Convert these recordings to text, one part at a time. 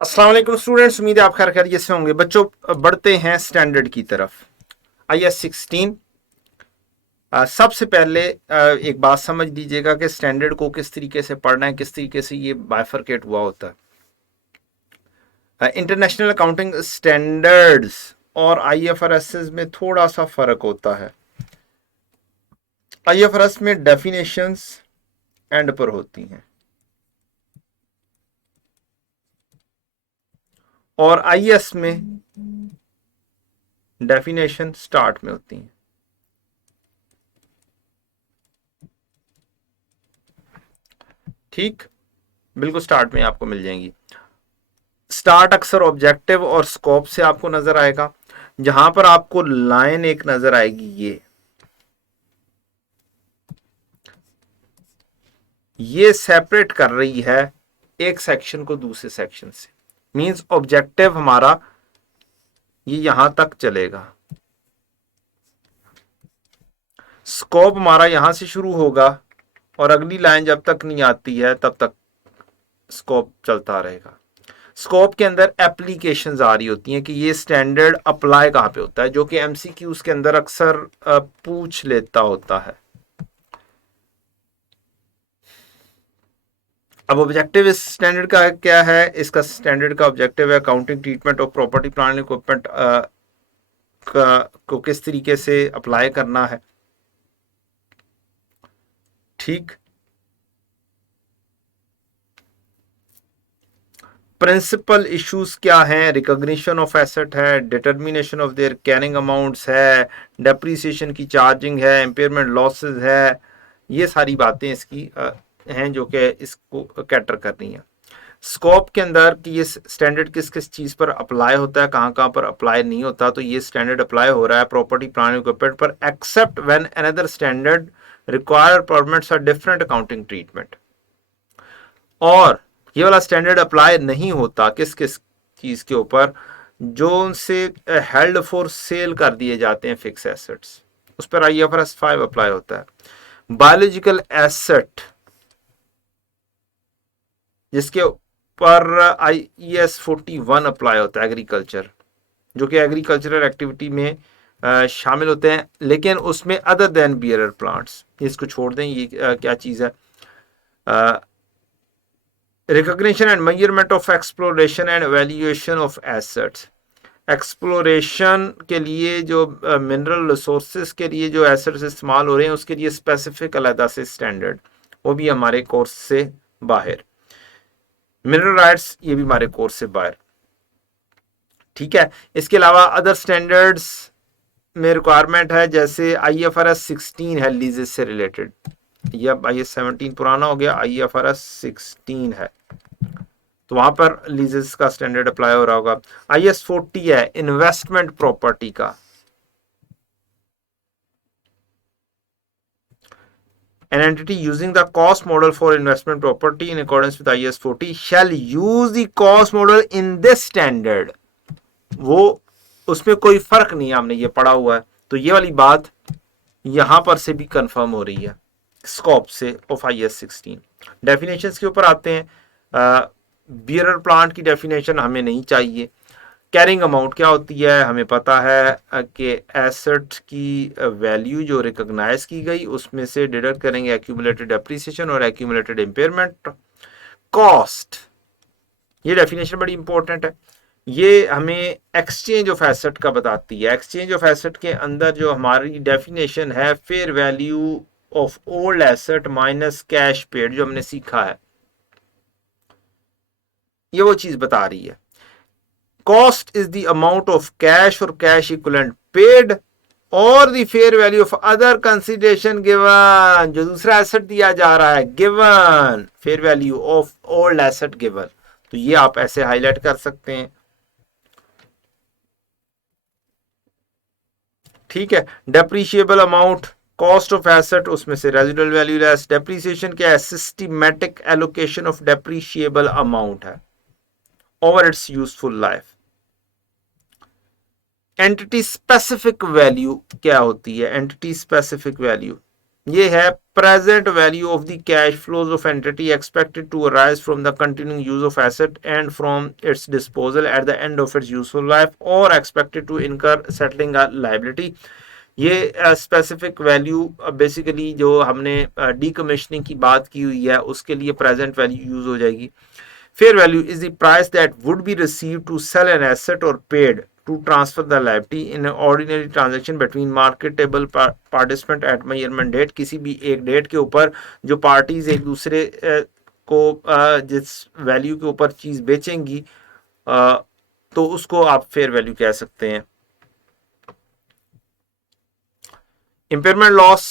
अस्सलाम वालेकुम स्टूडेंट्स, उम्मीद है आप खैर खैरियत से होंगे। बच्चों, बढ़ते हैं स्टैंडर्ड की तरफ। IS 16। सबसे पहले एक बात समझ लीजिएगा कि स्टैंडर्ड को किस तरीके से पढ़ना है, किस तरीके से ये बाइफरकेट हुआ होता है। इंटरनेशनल अकाउंटिंग स्टैंडर्ड्स और IFRS में थोड़ा सा फर्क होता है। IFRS में डेफिनेशंस एंड पर होती हैं और IS में डेफिनेशन स्टार्ट में होती हैं। ठीक, बिल्कुल स्टार्ट में आपको मिल जाएंगी। स्टार्ट अक्सर ऑब्जेक्टिव और स्कोप से आपको नजर आएगा। जहां पर आपको लाइन एक नजर आएगी, ये सेपरेट कर रही है एक सेक्शन को दूसरे सेक्शन से। मींस ऑब्जेक्टिव हमारा ये यहां तक चलेगा, स्कोप हमारा यहां से शुरू होगा और अगली लाइन जब तक नहीं आती है तब तक स्कोप चलता रहेगा। स्कोप के अंदर एप्लीकेशंस आ रही होती हैं कि ये स्टैंडर्ड अप्लाई कहां पे होता है, जो कि MCQs के अंदर अक्सर पूछ लेता होता है। अब ऑब्जेक्टिव इस स्टैंडर्ड का क्या है? इसका स्टैंडर्ड का ऑब्जेक्टिव है accounting treatment of property plant equipment को किस तरीके से अप्लाई करना है। ठीक, प्रिंसिपल इश्यूज क्या हैं? रिकॉग्निशन ऑफ एसेट है, determination of their carrying amounts है, डेप्रीसिएशन की चार्जिंग है, इम्पेयरमेंट लॉसेस है। ये सारी बातें इसकी हैं जो कि इसको कैटर करनी है। स्कोप के अंदर कि ये स्टैंडर्ड किस किस चीज पर अप्लाई होता है, कहां कहां पर अप्लाई नहीं होता, तो ये स्टैंडर्ड अप्लाई हो रहा है प्रॉपर्टी प्लांट इक्विपमेंट पर except when another standard require permits a different accounting treatment. और ये वाला स्टैंडर्ड अप्लाई नहीं होता किस किस चीज के ऊपर? जो उनसे हेल्ड फॉर सेल कर दिए जाते हैं फिक्स एसेट्स, उस पर IFRS 5 अप्लाई होता है। बायोलॉजिकल एसेट जिसके ऊपर IES 41 अप्लाई होता है, एग्रीकल्चर, जो कि एग्रीकल्चरल एक्टिविटी में शामिल होते हैं, लेकिन उसमें अदर देन बियरर प्लांट्स, इसको छोड़ दें। ये क्या चीज है? Recognition and measurement of exploration and valuation of assets. Exploration के लिए जो मिनरल रिसोर्सेज के लिए जो एसेट्स इस्तेमाल हो रहे हैं उसके लिए स्पेसिफिक अलहदा से स्टैंडर्ड, वो भी हमारे कोर्स से बाहर। मिनरल राइट्स, ये भी हमारे कोर्स से बाहर। ठीक है, इसके अलावा अदर स्टैंडर्ड्स में रिक्वायरमेंट है, जैसे IFRS 16 है लीजेस से रिलेटेड। ये अब IS 17 पुराना हो गया, IFRS 16 है, तो वहां पर लीजेस का स्टैंडर्ड अप्लाई हो रहा होगा। IS 40 है इन्वेस्टमेंट प्रॉपर्टी का। An entity using the cost model for investment property in accordance with IS 40 shall use the cost model in this standard। वो उसमें कोई फर्क नहीं है, हमने ये पढ़ा हुआ है। तो ये वाली बात यहां पर से भी कंफर्म हो रही है स्कोप से ऑफ IS 16। डेफिनेशंस के ऊपर आते हैं। बियरर प्लांट की डेफिनेशन हमें नहीं चाहिए। कैरिंग अमाउंट क्या होती है? हमें पता है कि एसेट की वैल्यू जो रिकॉग्नाइज की गई उसमें से डिडक्ट करेंगे एक्यूमुलेटेड डेप्रिसिएशन और एक्यूमुलेटेड इम्पेयरमेंट कॉस्ट। ये डेफिनेशन बड़ी इंपॉर्टेंट है। ये हमें एक्सचेंज ऑफ एसेट का बताती है। एक्सचेंज ऑफ एसेट के अंदर जो हमारी डेफिनेशन है fair value of old asset minus cash paid, जो हमने सीखा है, ये वो चीज बता रही है। Cost is the amount of cash और कैश इक्विवेलेंट पेड और the fair value of other consideration given, जो दूसरा एसेट दिया जा रहा है, given fair value of old asset given. तो ये आप ऐसे हाईलाइट कर सकते हैं। ठीक है, depreciable amount, cost of asset, उसमें से रेजिडुअल वैल्यू लेस। डेप्रीसिएशन क्या है? Systematic allocation of depreciable amount है over its useful life. Entity specific value क्या होती है? एंटिटी स्पेसिफिक वैल्यू ये है present value of the cash flows of entity expected to arise from the continuing use of asset and from its disposal at the end of its useful life or expected to incur settling a liability. ये specific value basically जो हमने decommissioning की बात की हुई है उसके लिए प्रेजेंट वैल्यू यूज हो जाएगी. Fair value is the price that would be receive to sell an asset और paid to transfer the liability in an ordinary transaction between marketable participant at measurement date. किसी भी एक date के ऊपर जो parties एक दूसरे को जिस वैल्यू के ऊपर चीज बेचेंगी तो उसको आप फेयर वैल्यू कह सकते हैं. Impairment loss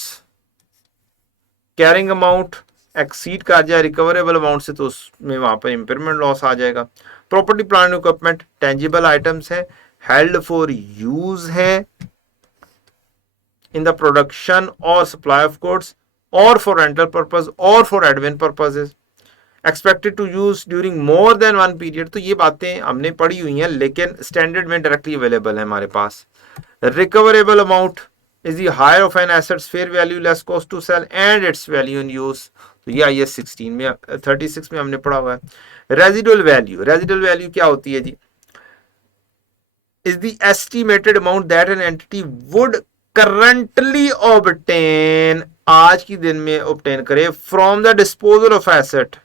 carrying amount exceed कर जाए रिकवरेबल अमाउंट से तो उसमें वहां पर इम्पेयरमेंट लॉस आ जाएगा. Property plant equipment tangible items है, हेल्ड फॉर यूज है इन द प्रोडक्शन और सप्लाई ऑफ गुड्स और फॉर रेंटल पर्पज और for admin purposes, expected to use during more than one period. तो ये बातें हमने पढ़ी हुई हैं लेकिन स्टैंडर्ड में डायरेक्टली अवेलेबल है हमारे पास. Recoverable amount is the higher of an asset's fair value less cost to sell and its value in use. तो ये IAS 16 में 36 में हमने पढ़ा हुआ है. रेजिडुअल वैल्यू क्या होती है जी? is the estimated amount that an entity would currently obtain, आज की दिन में obtain करे from the disposal of asset.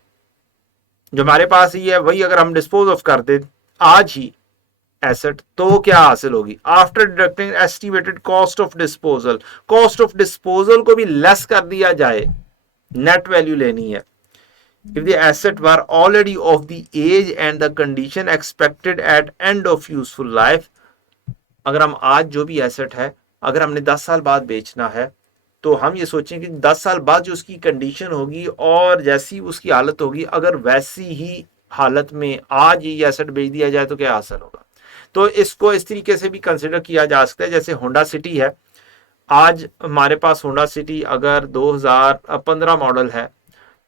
जो हमारे पास ही है वही अगर हम dispose of कर दे आज ही एसेट तो क्या हासिल होगी? After deducting estimated cost of disposal, cost of disposal को भी लेस कर दिया जाए, नेट वैल्यू लेनी है. If the asset were already of the age and the condition expected at end of useful life, अगर हम आज जो भी एसेट है अगर हमने 10 साल बाद बेचना है तो हम ये सोचें कि 10 साल बाद जो उसकी कंडीशन होगी और जैसी उसकी हालत होगी अगर वैसी ही हालत में आज ये एसेट बेच दिया जाए तो क्या हासिल होगा. तो इसको इस तरीके से भी कंसिडर किया जा सकता है जैसे होंडा सिटी है. आज हमारे पास होंडा सिटी अगर 2015 मॉडल है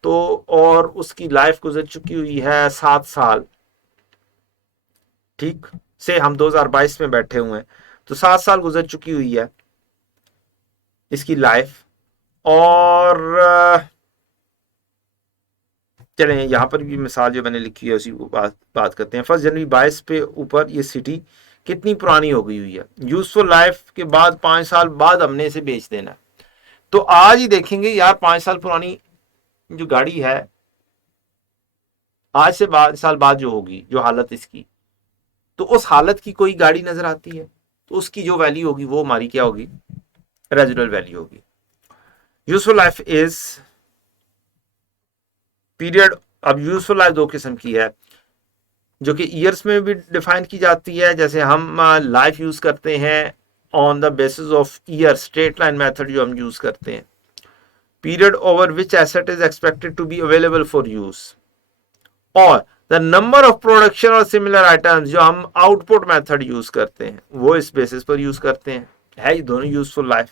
तो और उसकी लाइफ गुजर चुकी हुई है 7 साल, ठीक से हम 2022 में बैठे हुए हैं तो 7 साल गुजर चुकी हुई है इसकी लाइफ. और चलें यहाँ पर भी मिसाल जो मैंने लिखी है उसी को बात करते हैं. 1 जनवरी 22 पे ऊपर ये सिटी कितनी पुरानी हो गई हुई है. यूजफुल लाइफ के बाद 5 साल बाद हमने इसे बेच देना. तो आज ही देखेंगे यार 5 साल पुरानी जो गाड़ी है आज से 5 साल बाद जो होगी जो हालत इसकी, तो उस हालत की कोई गाड़ी नजर आती है तो उसकी जो वैल्यू होगी वो हमारी क्या होगी? रेजिडुअल वैल्यू होगी. Useful life is period. अब यूजफुल लाइफ 2 किस्म की है जो कि ईयर्स में भी डिफाइन की जाती है. जैसे हम लाइफ यूज करते हैं on the basis of year, straight line method जो हम यूज करते हैं. Period over which asset is expected to be available for use और द नंबर ऑफ प्रोडक्शन और सिमिलर आइटम्स जो हम आउटपुट मेथड यूज करते हैं वो इस बेसिस पर यूज करते हैं. है ये दोनों यूजफुल लाइफ.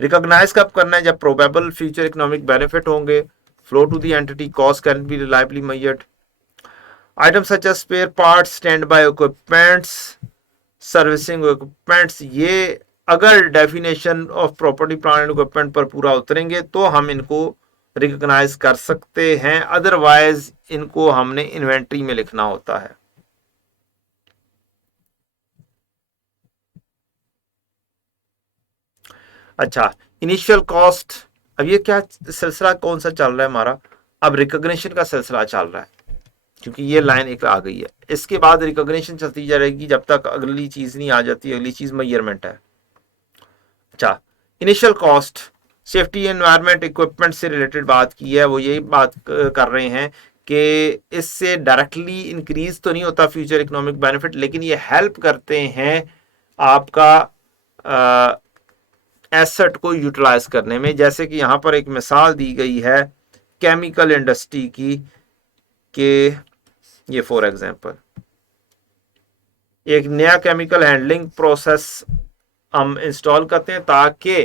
रिकॉग्नाइज कब करना है? जब प्रोबेबल फ्यूचर इकोनॉमिक बेनिफिट होंगे. Flow to the entity, cost can be reliably measured. Item such as spare parts, stand by equipments, servicing equipments, ये अगर definition of property plant and equipment पर पूरा उतरेंगे तो हम इनको रिकॉग्नाइज कर सकते हैं. अदरवाइज इनको हमने इन्वेंट्री में लिखना होता है. अच्छा, इनिशियल कॉस्ट. अब ये क्या सिलसिला कौन सा चल रहा है हमारा? अब रिकॉग्निशन का सिलसिला चल रहा है क्योंकि ये लाइन एक आ गई है. इसके बाद रिकॉग्निशन चलती जाएगी जब तक अगली चीज नहीं आ जाती. अगली चीज मेजरमेंट है. अच्छा, initial cost safety environment equipment से रिलेटेड बात की है. वो यही बात कर रहे हैं कि इससे डायरेक्टली इंक्रीज तो नहीं होता फ्यूचर इकोनॉमिक बेनिफिट लेकिन ये हेल्प करते हैं आपका एसेट को यूटिलाइज करने में. जैसे कि यहाँ पर एक मिसाल दी गई है केमिकल इंडस्ट्री की कि ये फॉर एग्जांपल एक नया केमिकल हैंडलिंग प्रोसेस हम इंस्टॉल करते हैं ताकि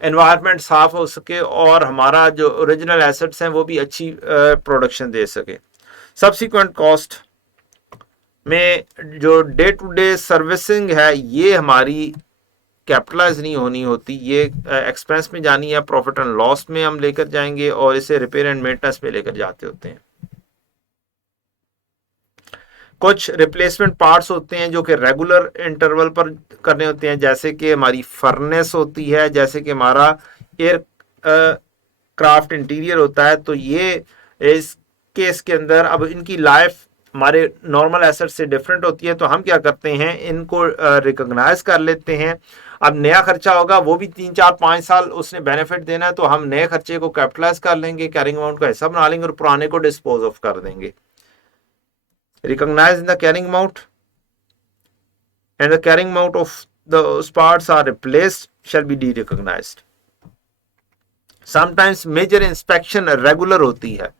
एनवायरनमेंट साफ हो सके और हमारा जो ओरिजिनल एसेट्स हैं वो भी अच्छी प्रोडक्शन दे सके. सब्सिक्वेंट कॉस्ट में जो डे टू डे सर्विसिंग है ये हमारी कैपिटलाइज नहीं होनी होती, ये एक्सपेंस में जानी है, प्रॉफिट एंड लॉस में हम लेकर जाएंगे और इसे रिपेयर एंड मेंटेनेंस पे लेकर जाते होते हैं। कुछ रिप्लेसमेंट पार्ट्स होते हैं जो कि रेगुलर इंटरवल पर करने होते हैं, जैसे कि हमारी फर्नेस होती है, जैसे कि हमारा एयर क्राफ्ट इंटीरियर होता है। तो ये इस केस के अंदर अब इनकी लाइफ हमारे नॉर्मल एसेट से डिफरेंट होती है, तो हम क्या करते हैं, इनको रिकॉग्नाइज कर लेते हैं। अब नया खर्चा होगा, वो भी 3 4 5 साल उसने बेनिफिट देना है, तो हम नए खर्चे को कैपिटलाइज कर लेंगे, कैरिंग अमाउंट का हिस्सा बना लेंगे और पुराने को डिस्पोज ऑफ कर देंगे। Recognize in the carrying amount, and the carrying amount of those parts are replaced shall be de-recognized. Sometimes major inspection regular होती है,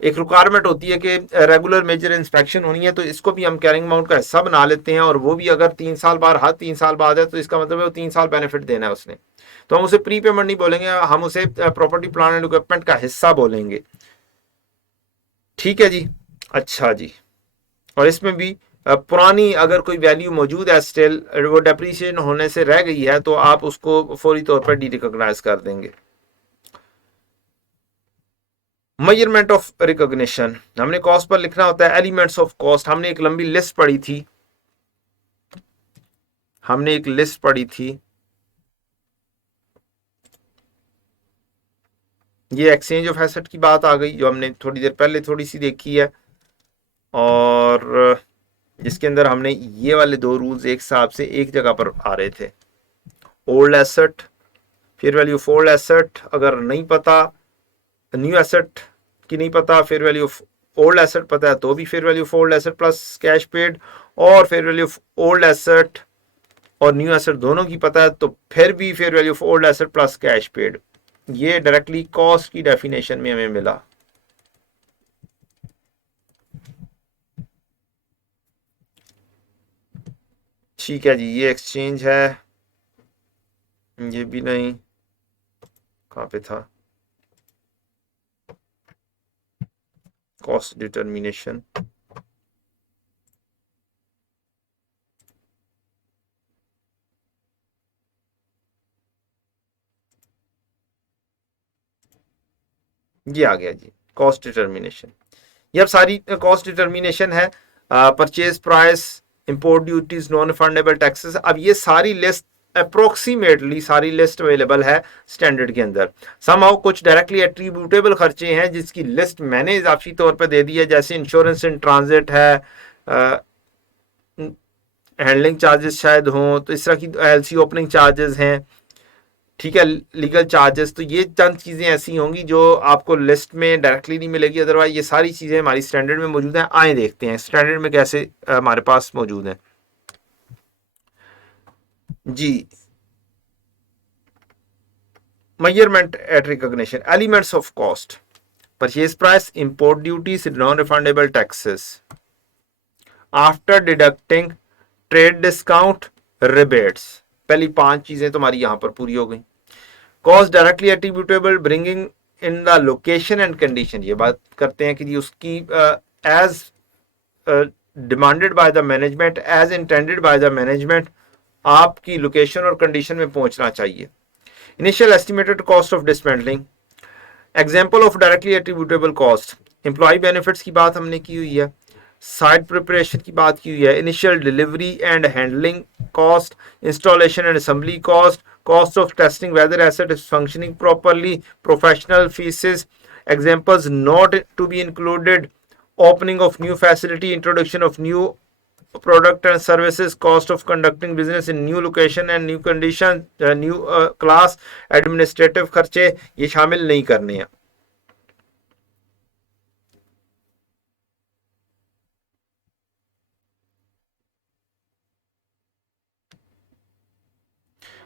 एक रिक्वायरमेंट होती है कि रेगुलर मेजर इंस्पेक्शन होनी है, तो इसको भी हम कैरिंग अमाउंट का हिस्सा बना लेते हैं, और वो भी अगर 3 साल बाद, हर 3 साल बाद है, तो इसका मतलब है वो 3 साल बेनिफिट देना है उसने, तो हम उसे प्री पेमेंट नहीं बोलेंगे, हम उसे प्रॉपर्टी प्लान एंड इक्विपमेंट का हिस्सा बोलेंगे। ठीक है जी, अच्छा जी। और इसमें भी पुरानी अगर कोई वैल्यू मौजूद है स्टिल, वो डेप्रिसिएशन होने से रह गई है, तो आप उसको फौरी तौर पर डी रिकॉग्नाइज कर देंगे। मेजरमेंट ऑफ रिकॉग्निशन, हमने कॉस्ट पर लिखना होता है एलिमेंट्स ऑफ कॉस्ट। हमने एक लंबी लिस्ट पढ़ी थी, ये एक्सचेंज ऑफ एसेट की बात आ गई, जो हमने थोड़ी देर पहले थोड़ी सी देखी है, और जिसके अंदर हमने ये वाले 2 रूल्स एक हिसाब से एक जगह पर आ रहे थे। Old asset, fair value of old asset अगर नहीं पता, न्यू एसेट की नहीं पता, fair value of old asset पता है तो भी fair value of old asset plus cash paid, और fair value of old asset और न्यू एसेट दोनों की पता है तो फिर भी fair value of old asset plus cash paid. ये डायरेक्टली कॉस्ट की डेफिनेशन में हमें मिला। ठीक है जी, ये एक्सचेंज है, ये भी नहीं, कहाँ पे था, कॉस्ट डिटर्मिनेशन, ये आ गया जी, कॉस्ट डिटर्मिनेशन। ये अब सारी कॉस्ट डिटर्मिनेशन है, purchase price, import duties, non refundable taxes. अब ये सारी लिस्ट अप्रोक्सीमेटली सारी लिस्ट अवेलेबल है स्टैंडर्ड के अंदर। समहाउ कुछ डायरेक्टली एट्रीब्यूटेबल खर्चे हैं जिसकी लिस्ट मैंने इजाफी तौर पर दे दी है, जैसे इंश्योरेंस इन ट्रांजिट है, हैंडलिंग चार्जेस शायद हों, तो इस तरह की एलसी ओपनिंग चार्जेस हैं, ठीक है, लीगल चार्जेस। तो ये चंद चीजें ऐसी होंगी जो आपको लिस्ट में डायरेक्टली नहीं मिलेगी, अदरवाइज ये सारी चीजें हमारी स्टैंडर्ड में मौजूद हैं। आए देखते हैं स्टैंडर्ड में कैसे हमारे पास मौजूद हैं जी। Measurement at recognition, elements of cost, purchase price, import duties, non refundable taxes, after deducting trade discount, rebates. पहली 5 चीजें तो हमारी यहां पर पूरी हो गई। Cost directly attributable, bringing in the location and condition, ये बात करते हैं कि जी उसकी as demanded by the management, as intended by the management, आपकी लोकेशन और कंडीशन में पहुंचना चाहिए। Initial estimated cost of dismantling, example of directly attributable cost, employ benefits की बात हमने की हुई है, साइट प्रिपरेशन की बात की हुई है, initial delivery and handling cost, installation and assembly cost, cost of testing whether asset is functioning properly, professional fees, examples not to be included, opening of new facility, introduction of new product and services, cost of conducting business in new location and new condition, new class, administrative खर्चे, ये शामिल नहीं करने हैं।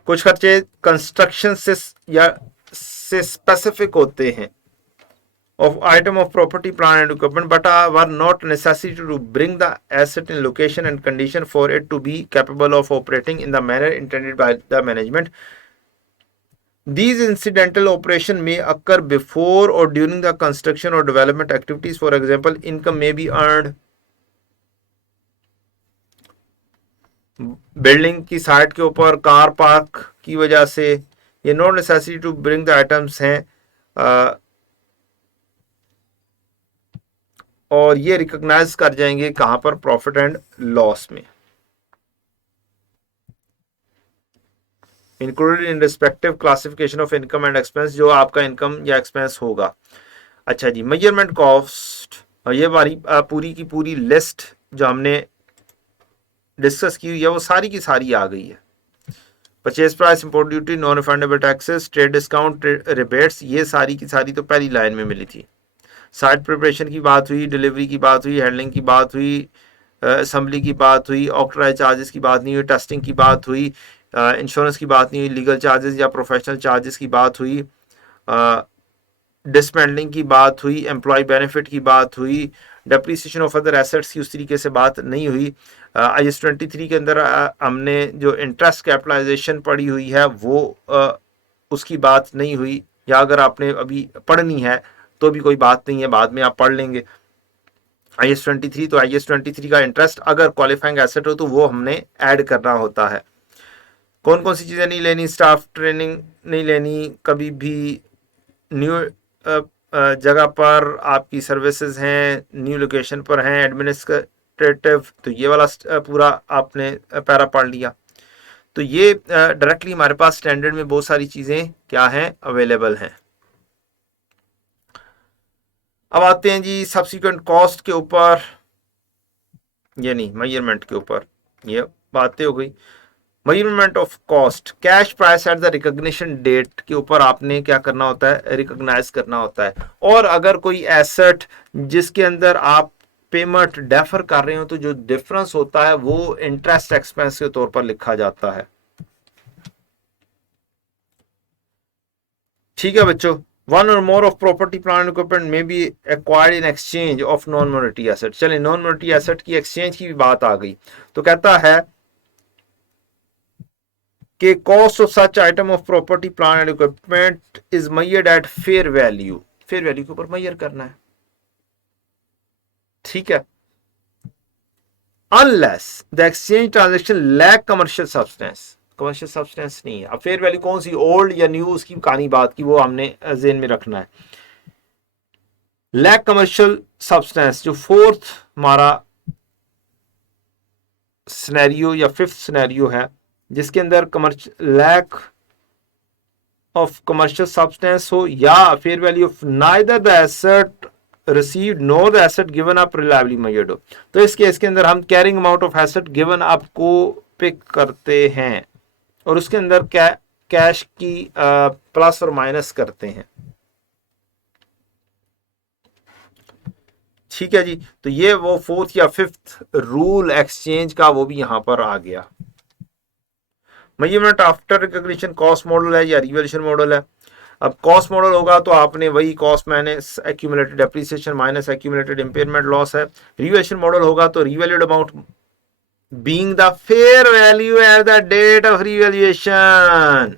कुछ खर्चे construction से या से स्पेसिफिक होते हैं, of item of property, plant and equipment, but were not necessary to bring the asset in location and condition for it to be capable of operating in the manner intended by the management. These incidental operation may occur before or during the construction or development activities. For example, income may be earned building की site के ऊपर car park की वजह से, ये not necessity to bring the items हैं, और ये रिकॉग्नाइज कर जाएंगे कहां पर, प्रॉफिट एंड लॉस में, included in respective classification of income and expense, जो आपका इनकम या एक्सपेंस होगा। अच्छा जी, मेजरमेंट कॉस्ट, और ये पूरी की पूरी लिस्ट जो हमने डिस्कस की हुई है वो सारी की सारी आ गई है। Purchase price, import duty, non refundable taxes, trade discount, rebates, ये सारी की सारी तो पहली लाइन में मिली थी। साइट प्रिपरेशन की बात हुई, डिलीवरी की बात हुई, हैंडलिंग की बात हुई, असेंबली की बात हुई, ऑक्ट्राइज चार्जेस की बात नहीं हुई, टेस्टिंग की बात हुई, इंश्योरेंस की बात नहीं हुई, लीगल चार्जेस या प्रोफेशनल चार्जेस की बात हुई, डिसमेंटलिंग की बात हुई, एम्प्लॉय बेनिफिट की बात हुई, डेप्रिसिएशन ऑफ अदर एसेट्स की उस तरीके से बात नहीं हुई। IAS 23 के अंदर हमने जो इंटरेस्ट कैपिटलाइजेशन पढ़ी हुई है वो उसकी बात नहीं हुई, या अगर आपने अभी पढ़नी है तो भी कोई बात नहीं है, बाद में आप पढ़ लेंगे। IAS 23, तो IAS 23 का इंटरेस्ट अगर क्वालिफाइंग एसेट हो तो वो हमने ऐड करना होता है। कौन कौन सी चीज़ें नहीं लेनी, स्टाफ ट्रेनिंग नहीं लेनी, कभी भी न्यू जगह पर आपकी सर्विसेज हैं, न्यू लोकेशन पर हैं, एडमिनिस्ट्रेटिव, तो ये वाला पूरा आपने पैरा पढ़ लिया। तो ये डायरेक्टली हमारे पास स्टैंडर्ड में बहुत सारी चीज़ें क्या हैं, अवेलेबल हैं। अब आते हैं जी सब्सिक्वेंट कॉस्ट के ऊपर, ये नहीं, मेजरमेंट के ऊपर, ये बातें हो गई। Measurement of cost, cash price at the recognition date के ऊपर आपने क्या करना होता है, रिकॉग्नाइज करना होता है। और अगर कोई एसेट जिसके अंदर आप पेमेंट डेफर कर रहे हो तो जो डिफरेंस होता है वो इंटरेस्ट एक्सपेंस के तौर पर लिखा जाता है। ठीक है बच्चों, one or more of property plant equipment में be acquired in exchange of non monetary asset. चलिए, नॉन मॉनेटरी एसेट की एक्सचेंज की भी बात आ गई, तो कहता है कि cost of such item of property plant and equipment is measured at fair value, fair value के ऊपर मेजर करना है। ठीक है, unless the exchange transaction lack commercial substance, commercial substance नहीं है। अब फेयर वैल्यू कौन सी, ओल्ड या न्यू, उसकी कहानी बात की, वो हमने जेन में रखना है। लैक कमर्शियल सब्सटेंस, जो फोर्थ हमारा सिनेरियो या फिफ्थ सिनेरियो है, जिसके अंदर लैक ऑफ कमर्शियल सब्सटेंस हो, या fair value of neither the asset received nor the asset given up reliably measured हो, तो इस केस के अंदर हम carrying amount of asset given up को पिक करते हैं और उसके अंदर कैश की प्लस और माइनस करते हैं। ठीक है जी, तो ये वो फोर्थ या फिफ्थ रूल एक्सचेंज का वो भी यहां पर आ गया। Measurement after recognition cost model है या रिवैल्यूएशन मॉडल है। अब कॉस्ट मॉडल होगा तो आपने वही cost minus accumulated depreciation minus accumulated impairment loss है। रिवैल्यूएशन मॉडल होगा तो revalued amount being the fair value at the date of revaluation.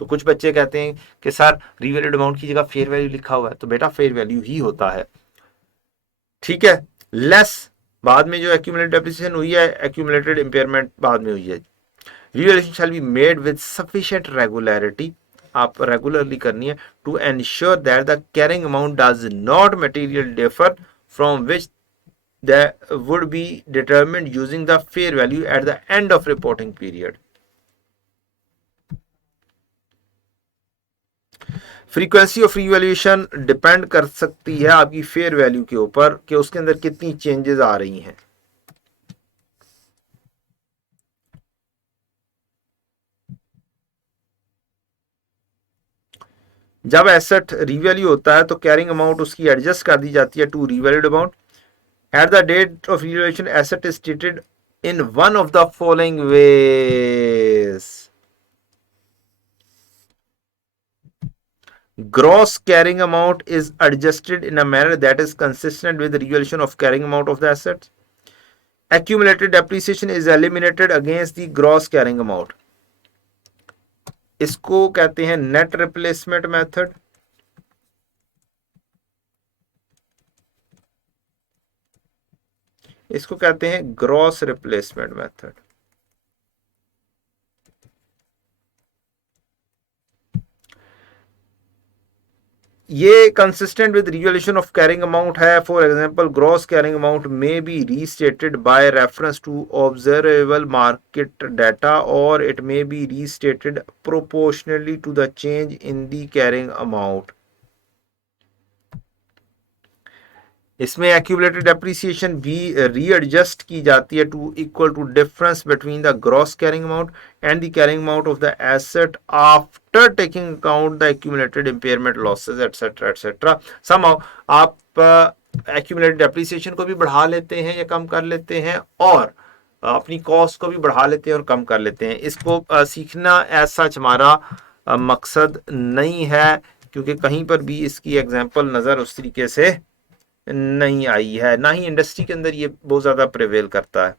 तो कुछ बच्चे कहते हैं कि सर रिवैल्यूड अमाउंट की जगह फेयर वैल्यू लिखा हुआ है, तो बेटा फेयर वैल्यू ही होता है। ठीक है, लेस बाद में जो एक्यूमुलेटेड डेप्रिसिएशन हुई है, एक्यूमुलेटेड इंपेयरमेंट बाद में हुई है। Revaluation shall be made with sufficient regularity, आप रेगुलरली करनी है, to ensure that the carrying amount does not material differ from which that would be determined using the fair value at the end of reporting period. Frequency of revaluation depend कर सकती है आपकी fair value के ऊपर कि उसके अंदर कितनी चेंजेस आ रही हैं। जब एसेट रिवैल्यू होता है तो कैरिंग अमाउंट उसकी एडजस्ट कर दी जाती है to revalued amount. At the date of revaluation, asset is treated in one of the following ways. Gross carrying amount is adjusted in a manner that is consistent with the revaluation of carrying amount of the assets. Accumulated depreciation is eliminated against the gross carrying amount. इसको कहते हैं net replacement method. इसको कहते हैं gross replacement method. ये consistent with revaluation of carrying amount है। For example gross carrying amount may be restated by reference to observable market data or it may be restated proportionately to the change in the carrying amount. इसमें accumulated depreciation भी readjust की जाती है to equal to difference between the gross carrying amount and the carrying amount of the asset after taking account the accumulated impairment losses etcetera etcetera. Somehow आप accumulated depreciation को भी बढ़ा लेते हैं या कम कर लेते हैं और अपनी कॉस्ट को भी बढ़ा लेते हैं और कम कर लेते हैं। इसको सीखना ऐसा हमारा मकसद नहीं है, क्योंकि कहीं पर भी इसकी एग्जांपल नज़र उस तरीके से नहीं आई है, ना ही इंडस्ट्री के अंदर ये बहुत ज्यादा प्रिवेल करता है।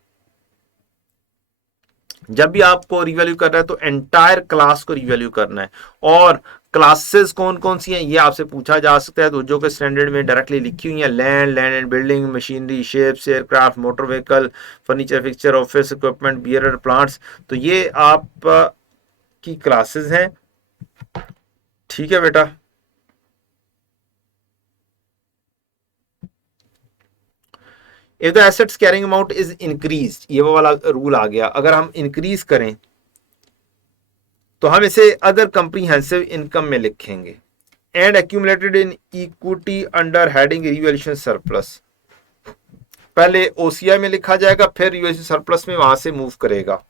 जब भी आपको रिवैल्यू करना है तो एंटायर क्लास को रिवैल्यू करना है, और क्लासेस कौन कौन सी हैं ये आपसे पूछा जा सकता है। तो जो कि स्टैंडर्ड में डायरेक्टली लिखी हुई है, land, land and building, machinery, ships, aircraft, motor vehicle, furniture, fixture, office equipment, bearer, plants. तो ये आप की क्लासेस हैं। ठीक है बेटा। If the asset's carrying amount is increase, ये वो वाला रूल आ गया। अगर हम इंक्रीज करें तो हम इसे अदर कंप्रीहेंसिव इनकम में लिखेंगे। And accumulated in equity under heading revaluation surplus. पहले ओसीआई में लिखा जाएगा, फिर रिवैल्यूएशन सरप्लस में वहां से मूव करेगा।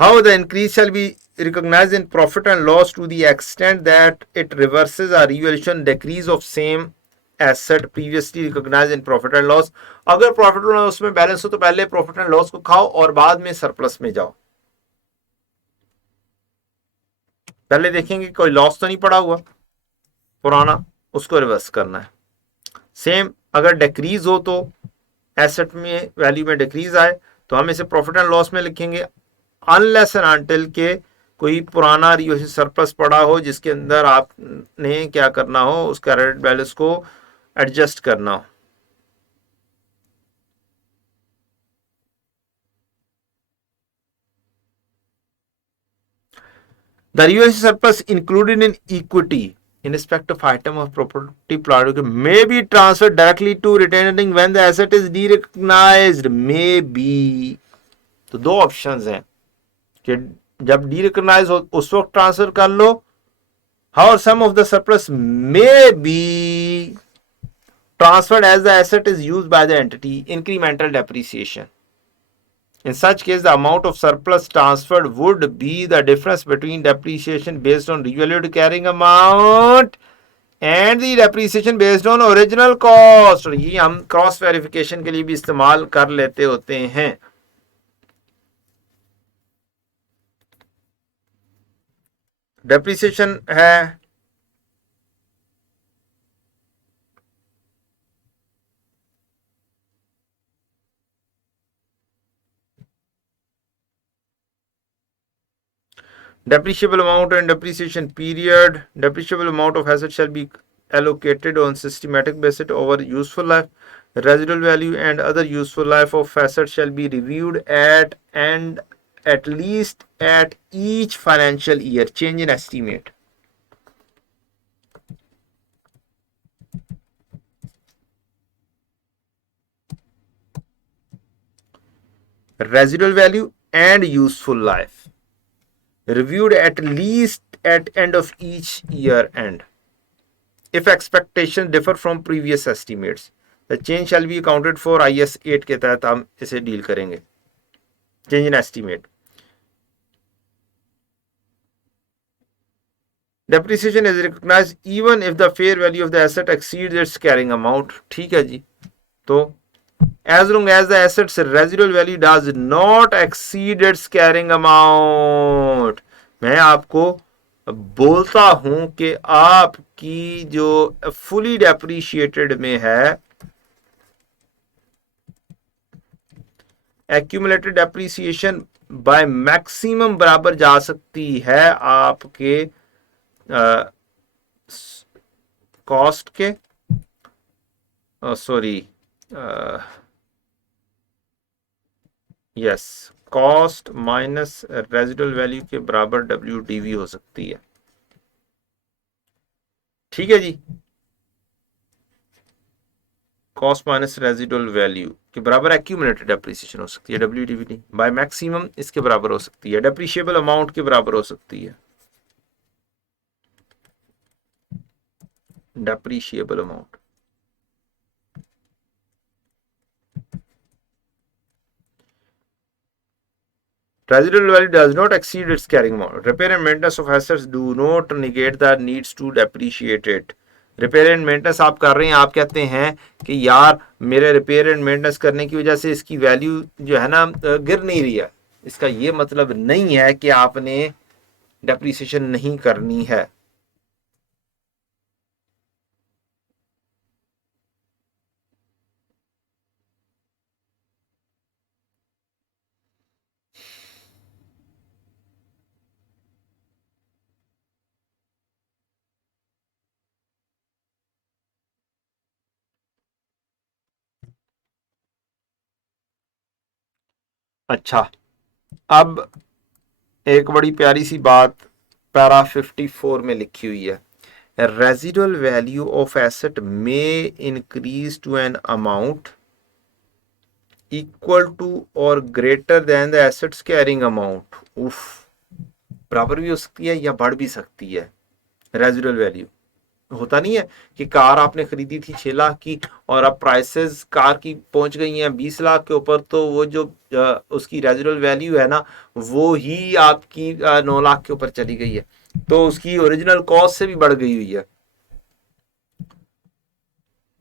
How the increase shall be recognized in profit and loss to the extent that it reverses a revaluation decrease of same asset previously recognized in profit and loss। अगर profit and loss में balance हो तो पहले profit and loss को खाओ और बाद में सरप्लस में जाओ। पहले देखेंगे कोई लॉस तो नहीं पड़ा हुआ पुराना, उसको रिवर्स करना है। सेम अगर डिक्रीज हो तो एसेट में वैल्यू में डिक्रीज आए तो हम इसे प्रॉफिट एंड लॉस में लिखेंगे, अनलेस एंड अनटिल के कोई पुराना रिवैल्यूएशन सरप्लस पड़ा हो जिसके अंदर आपने क्या करना हो, उस कैरेट बैलेंस को एडजस्ट करना हो। The revaluation surplus included in equity in respect of item of property plant may be transferred directly to retaining when the asset is derecognized। may be, तो दो ऑप्शंस हैं कि जब डीरिकॉग्नाइज हो उस वक्त ट्रांसफर कर लो। How some of the surplus may be transferred as the asset is used by the entity, incremental depreciation। In such case, the amount of surplus transferred would be the difference between depreciation based on revalued carrying amount and the depreciation based on original cost। और ये हम cross verification के लिए भी इस्तेमाल कर लेते होते हैं। डेप्रिसिएशन है, depreciable amount and depreciation period। depreciable amount of asset shall be allocated on systematic basis over useful life। residual value and other useful life of assets shall be reviewed at least at each financial year। change in estimate। residual value and useful life reviewed at least at end of each year end। if expectations differ from previous estimates, the change shall be accounted for। IS 8 के तहत हम इसे deal करेंगे। change in estimate। depreciation is recognized even if the fair value of the asset exceeds its carrying amount। ठीक है जी। तो as long as the asset's residual value does not exceed its carrying amount। मैं आपको बोलता हूं कि आपकी जो फुली डेप्रीशिएटेड में है, एक्यूमुलेटेड डेप्रीसिएशन बाय मैक्सिमम बराबर जा सकती है आपके कॉस्ट के, sorry yes, cost minus residual value के बराबर WDV हो सकती है। ठीक है जी, कॉस्ट माइनस रेजिडुअल वैल्यू के बराबर एक्यूमुलेटेड डेप्रिसिएशन हो सकती है, WDV नहीं, बाय मैक्सिमम इसके बराबर हो सकती है, डेप्रिशिएबल अमाउंट के बराबर हो सकती है, depreciable amount. Residual value does not exceed its carrying amount. Repair and maintenance of assets do not negate the needs to depreciate it. Repair and maintenance आप कर रहे हैं, आप कहते हैं कि यार मेरे रिपेयर एंड मेंटेनेंस करने की वजह से इसकी वैल्यू जो है ना गिर नहीं रही है, इसका ये मतलब नहीं है कि आपने डेप्रिसिएशन नहीं करनी है। अच्छा, अब एक बड़ी प्यारी सी बात पैरा 54 में लिखी हुई है, residual value of asset may increase to an amount equal to or greater than the asset's carrying amount. उफ, बराबर भी हो सकती है या बढ़ भी सकती है। रेजिडुअल वैल्यू होता नहीं है कि कार आपने खरीदी थी 6 लाख की और अब प्राइसेस कार की पहुंच गई हैं 20 लाख के ऊपर, तो वो जो उसकी रेजिडुअल वैल्यू है ना वो ही आपकी 9 लाख के ऊपर चली गई है, तो उसकी ओरिजिनल कॉस्ट से भी बढ़ गई हुई है।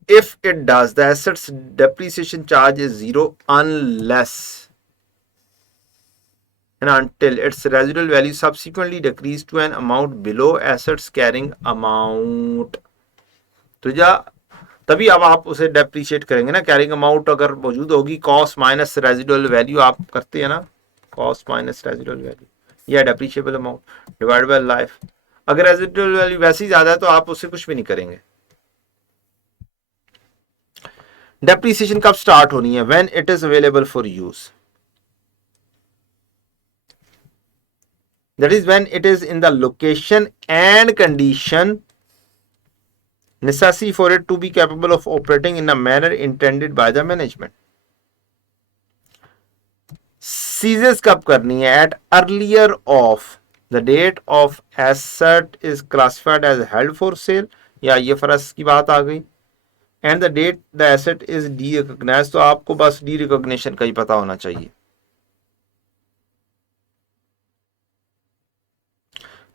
If it does, the assets depreciation charge is zero unless and until its residual value subsequently decrease to an amount below assets carrying amount। तो जा तभी अब आप उसे डेप्रिशिएट करेंगे ना, कैरिंग अमाउंट अगर मौजूद होगी, कॉस्ट माइनस रेजिडुअल वैल्यू आप करते हैं ना, कॉस्ट माइनस रेजिडुअल वैल्यू या depreciable amount divide by life. अगर रेजिडुअल वैल्यू वैसे ही ज्यादा है तो आप उससे कुछ भी नहीं करेंगे। डेप्रिसिएशन कब स्टार्ट होनी है? When it is available for use, that is when it is in the location and condition necessary for it to be capable of operating in a manner intended by the management। Ceases कब करनी है? At earlier of the date of asset is classified as held for sale, या ये फरस की बात आ गई, and the date the asset is derecognise. तो आपको बस डी रिकॉग्निशन का ही पता होना चाहिए।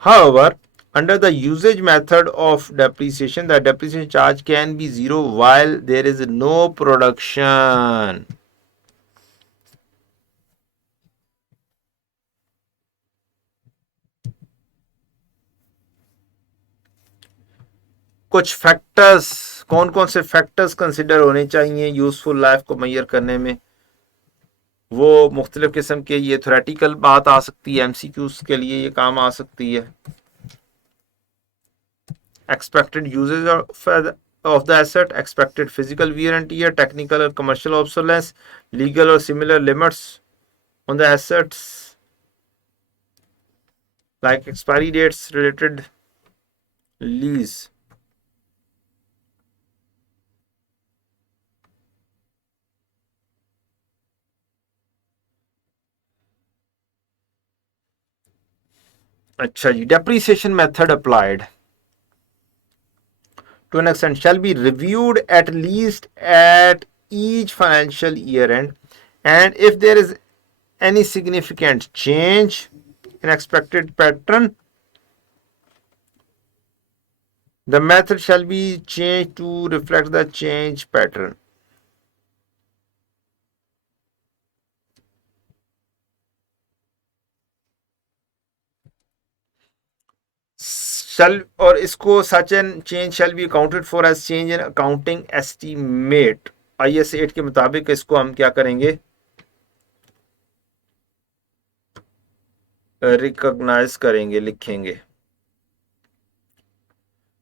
However, under the usage method of depreciation, the depreciation charge can be zero while there is no production। कुछ फैक्टर्स, कौन कौन से फैक्टर्स कंसिडर होने चाहिए यूजफुल लाइफ को मैयर करने में, वो मुख्तलिफ किस्म के, ये थ्योरेटिकल बात आ सकती है, एमसीक्यूज के लिए ये काम आ सकती है। Expected usage of the asset, expected physical wear and tear, technical or commercial obsolescence, legal or similar limits on the assets like expiry dates, related lease। अच्छा जी, depreciation method applied to an extent shall be reviewed at least at each financial year end, and if there is any significant change in expected pattern, the method shall be changed to reflect the change pattern। shall, और इसको such an change shall be accounted for as change in accounting estimate। IS 8 के मुताबिक इसको हम क्या करेंगे? Recognise करेंगे, लिखेंगे।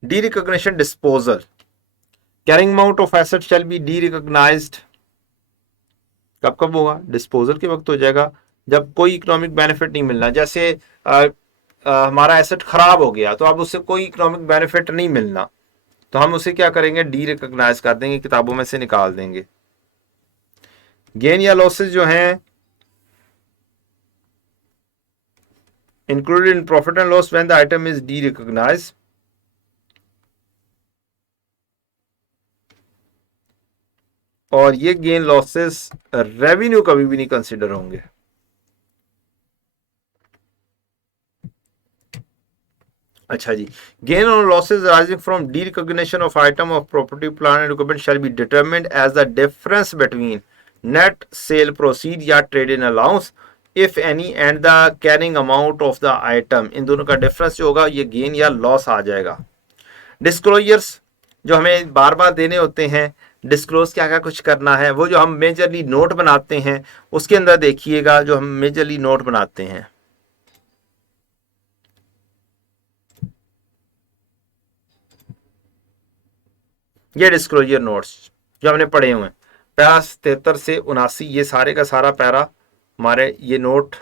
Derecognition disposal, carrying amount of asset shall be derecognised. कब कब होगा? डिस्पोजल के वक्त हो जाएगा, जब कोई इकोनॉमिक बेनिफिट नहीं मिलना। जैसे हमारा एसेट खराब हो गया तो अब उससे कोई इकोनॉमिक बेनिफिट नहीं मिलना, तो हम उसे क्या करेंगे? डी रिकॉग्नाइज कर देंगे, किताबों में से निकाल देंगे। गेन या लॉसेस जो हैं included in profit and loss when the item is de-recognized, और ये गेन लॉसेस रेवेन्यू कभी भी नहीं कंसिडर होंगे। अच्छा जी, गेन और losses arising from de-recognition of item of property, plant and equipment shall be determined as the difference between net sale proceed या trade in allowance if any and the carrying amount of the item। इन दोनों का difference जो होगा ये gain या loss आ जाएगा। Disclosures जो हमें बार बार देने होते हैं, डिस्क्लोज क्या क्या कुछ करना है, वो जो हम मेजरली नोट बनाते हैं उसके अंदर देखिएगा, जो हम मेजरली नोट बनाते हैं ये डिस्क्लोजर नोट्स जो हमने पढ़े हुए हैं, पैरा 73 से 79, ये सारे का सारा पैरा हमारे, ये नोट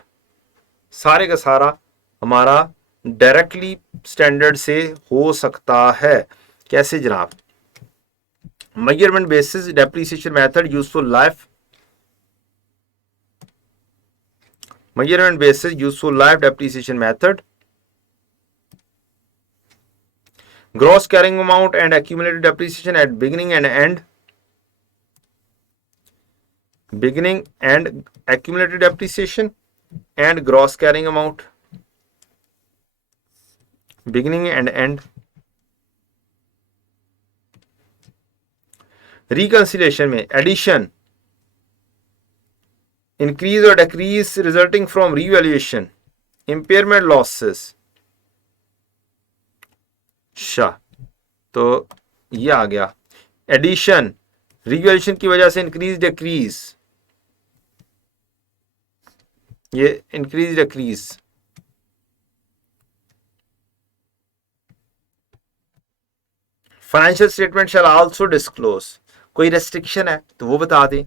सारे का सारा हमारा डायरेक्टली स्टैंडर्ड से हो सकता है। कैसे जनाब? Measurement basis depreciation method, useful life, measurement basis, useful life, depreciation method, gross carrying amount and accumulated depreciation at beginning and end, beginning and accumulated depreciation and gross carrying amount, beginning and end, reconciliation में addition, increase or decrease resulting from revaluation, impairment losses। अच्छा, तो ये आ गया addition, revaluation की वजह से increase decrease, ये increase decrease. Financial statement शैल also disclose, कोई रेस्ट्रिक्शन है तो वो बता दें,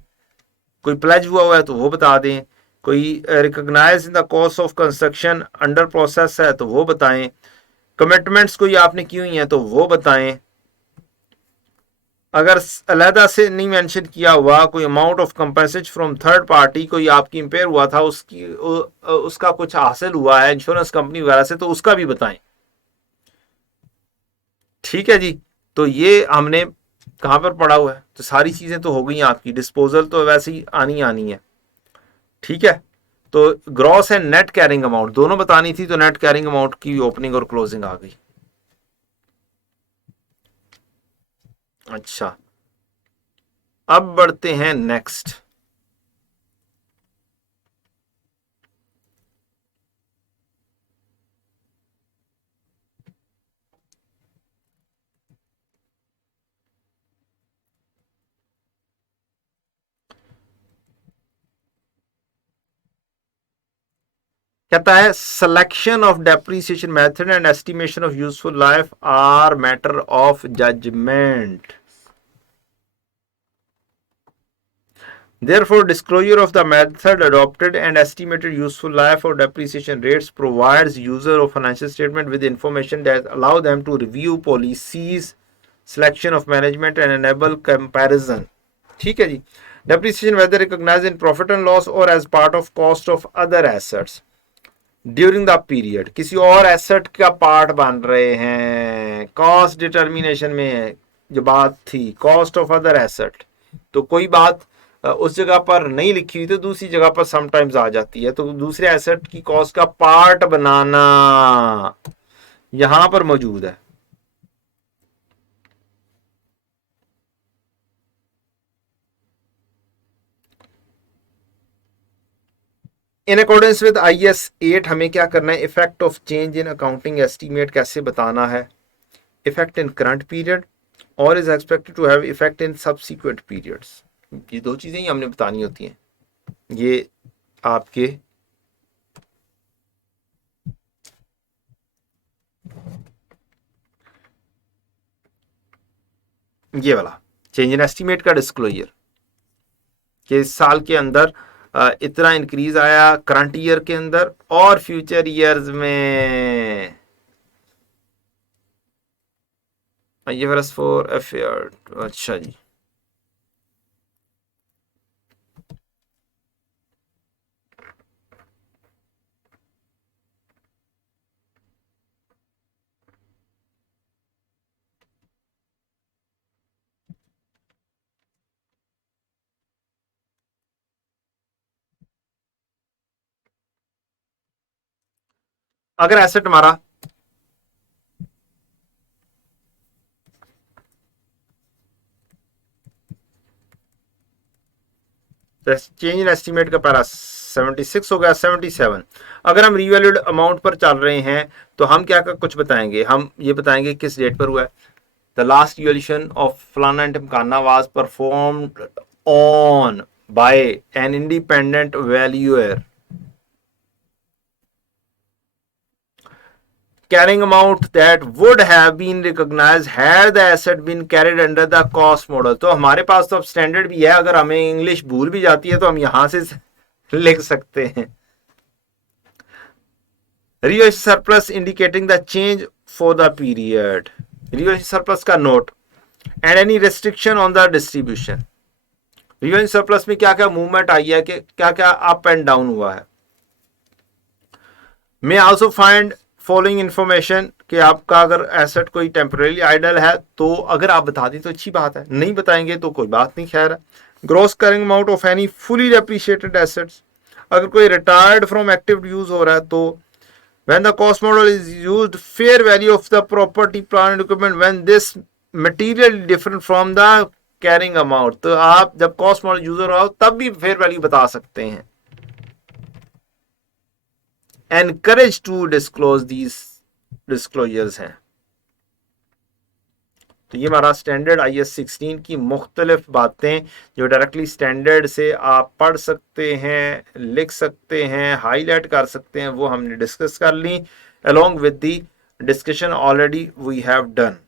कोई प्लेज हुआ है तो वो बता दें, कोई recognise in the cost of construction under process है तो वो बताएं, कमिटमेंट्स कोई आपने की हुई हैं तो वो बताएं। अगर अलहदा से नहीं मेंशन किया हुआ, कोई amount of compensation from third party, कोई आपकी इंपेयर हुआ था, उसका कुछ हासिल हुआ है इंश्योरेंस कंपनी वगैरह से, तो उसका भी बताएं। ठीक है जी, तो ये हमने कहां पर पढ़ा हुआ है? तो सारी चीजें तो हो गई आपकी, डिस्पोजल तो वैसे ही आनी आनी है। ठीक है, तो gross and net carrying amount दोनों बतानी थी, तो नेट कैरिंग अमाउंट की ओपनिंग और क्लोजिंग आ गई। अच्छा, अब बढ़ते हैं नेक्स्ट। कहता है selection of depreciation method and estimation of useful life are matter of judgement. Therefore, disclosure of the method adopted and estimated useful life or depreciation rates provides user of financial statement with information that allow them to review policies, selection of management and enable comparison। ठीक है जी। Depreciation whether recognized in profit and loss or as part of cost of other assets during the period, किसी और asset का part बन रहे हैं, cost determination में जो बात थी कॉस्ट ऑफ अदर एसेट, तो कोई बात उस जगह पर नहीं लिखी हुई तो दूसरी जगह पर समटाइम्स आ जाती है, तो दूसरे एसेट की कॉस्ट का पार्ट बनाना यहां पर मौजूद है। इन अकॉर्डेंस विद IS 8 हमें क्या करना है? Effect of change in accounting estimate कैसे बताना है? इफेक्ट इन करंट पीरियड और is expected to have effect in subsequent periods. ये दो चीजें ही हमने बतानी होती हैं। ये आपके ये वाला चेंज इन एस्टीमेट का डिस्क्लोजर कि इस साल के अंदर इतना इंक्रीज आया करंट ईयर के अंदर और फ्यूचर ईयर्स में। IFRS 4 FAR, अच्छा जी। अगर एसेट हमारा चेंज इन एस्टीमेट का पैरा 76 हो गया, 77। अगर हम रिवैल्यूड अमाउंट पर चल रहे हैं तो हम क्या कुछ बताएंगे, हम ये बताएंगे किस डेट पर हुआ है। द लास्ट इवैल्यूएशन ऑफ फलाना एंड ढिमकाना was performed on by an independent valuer. carrying amount that would have been recognized had the asset been carried under the cost model। तो हमारे पास तो अब स्टैंडर्ड भी है, अगर हमें इंग्लिश भूल भी जाती है तो हम यहां से लिख सकते हैं। Reverse surplus indicating the change for the period, reverse surplus का note and any restriction on the distribution. Reverse surplus में क्या क्या मूवमेंट आई है, कि क्या क्या अप एंड डाउन हुआ है। May also find following information कि आपका अगर एसेट कोई टेम्परेरी आइडल है तो अगर आप बता दें तो अच्छी बात है, नहीं बताएंगे तो कोई बात नहीं, खैर है। Gross carrying amount of any fully depreciated assets, अगर कोई रिटायर्ड फ्रॉम एक्टिव यूज हो रहा है तो when the cost model is used fair value of the property plant and equipment when this material different from the carrying amount. तो आप जब cost model use हो रहा हो तब भी फेयर वैल्यू बता सकते हैं। Encourage to disclose these disclosures हैं। तो ये हमारा स्टैंडर्ड IS 16 की मुख्तलिफ बातें जो डायरेक्टली स्टैंडर्ड से आप पढ़ सकते हैं, लिख सकते हैं, हाईलाइट कर सकते हैं, वो हमने डिस्कस कर ली along with the discussion already we have done।